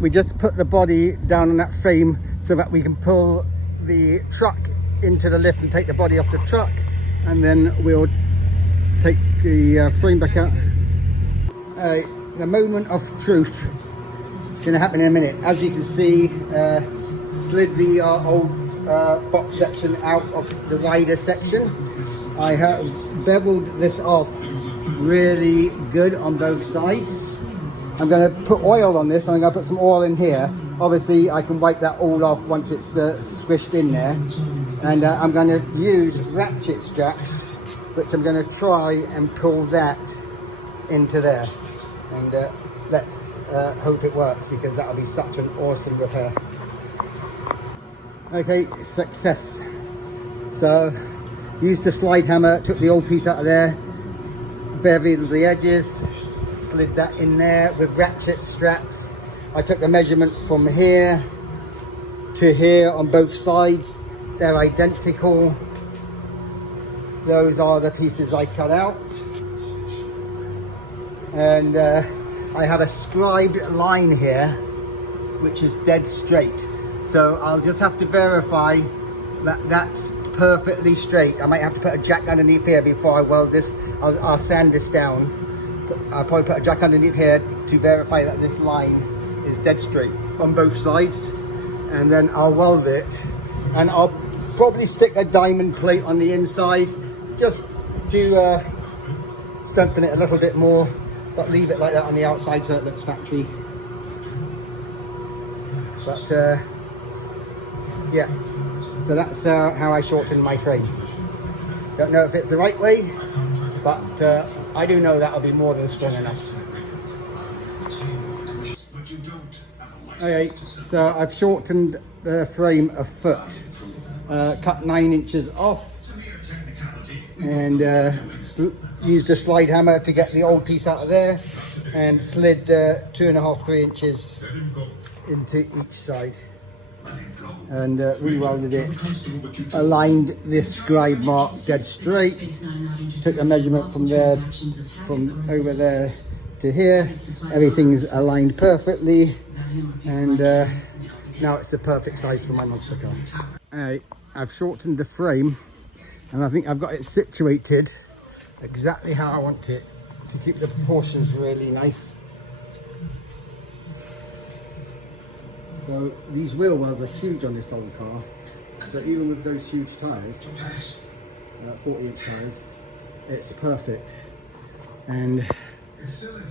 We just put the body down on that frame so that we can pull the truck into the lift and take the body off the truck, and then we'll take the frame back out. The moment of truth is going to happen in a minute. As you can see, slid the old box section out of the wider section. I have beveled this off really good on both sides. I'm going to put oil on this. I'm going to put some oil in here. Obviously I can wipe that all off once it's squished in there, and I'm going to use ratchet straps, which I'm going to try and pull that into there, and let's hope it works, because that'll be such an awesome repair. Okay, success. So used the slide hammer, took the old piece out of there, beveled the edges, slid that in there with ratchet straps. I took the measurement from here to here on both sides. They're identical. Those are the pieces I cut out. And I have a scribed line here, which is dead straight. So I'll just have to verify that that's perfectly straight. I might have to put a jack underneath here before I weld this. I'll sand this down. I'll probably put a jack underneath here to verify that this line is dead straight on both sides, and then I'll weld it, and I'll probably stick a diamond plate on the inside just to strengthen it a little bit more, but leave it like that on the outside so it looks factory. But yeah, so that's how I shorten my frame. Don't know if it's the right way, but I do know that'll be more than strong enough. Okay, so I've shortened the frame a foot, cut 9 inches off, and used a slide hammer to get the old piece out of there, and slid 2.5–3 inches into each side, and re-welded it. Aligned this scribe mark dead straight, took a measurement from there, from over there to here. Everything's aligned perfectly, and now it's the perfect size for my monster car. I've shortened the frame, and I think I've got it situated exactly how I want it to keep the proportions really nice. So these wheel wells are huge on this old car, so even with those huge tyres, 40-inch tyres, it's perfect. And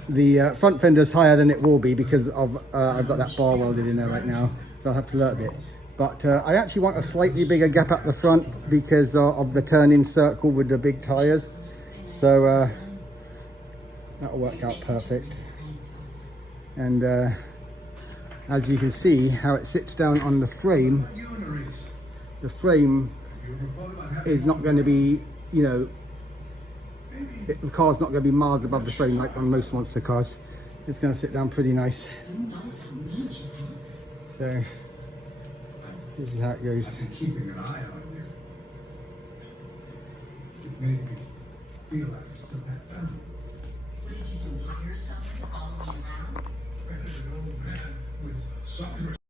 the front fender's higher than it will be because of I've got that bar welded in there right now, so I'll have to learn a bit. But I actually want a slightly bigger gap at the front because of the turning circle with the big tyres, so that'll work out perfect. And as you can see how it sits down on the frame is not going to be, you know, the car's not going to be miles above the frame like on most monster cars. It's going to sit down pretty nice. So this is how it goes. Keeping an eye on you. It made me feel like I still had family. What did you do? Hire someone all the way around? I had an old man with something.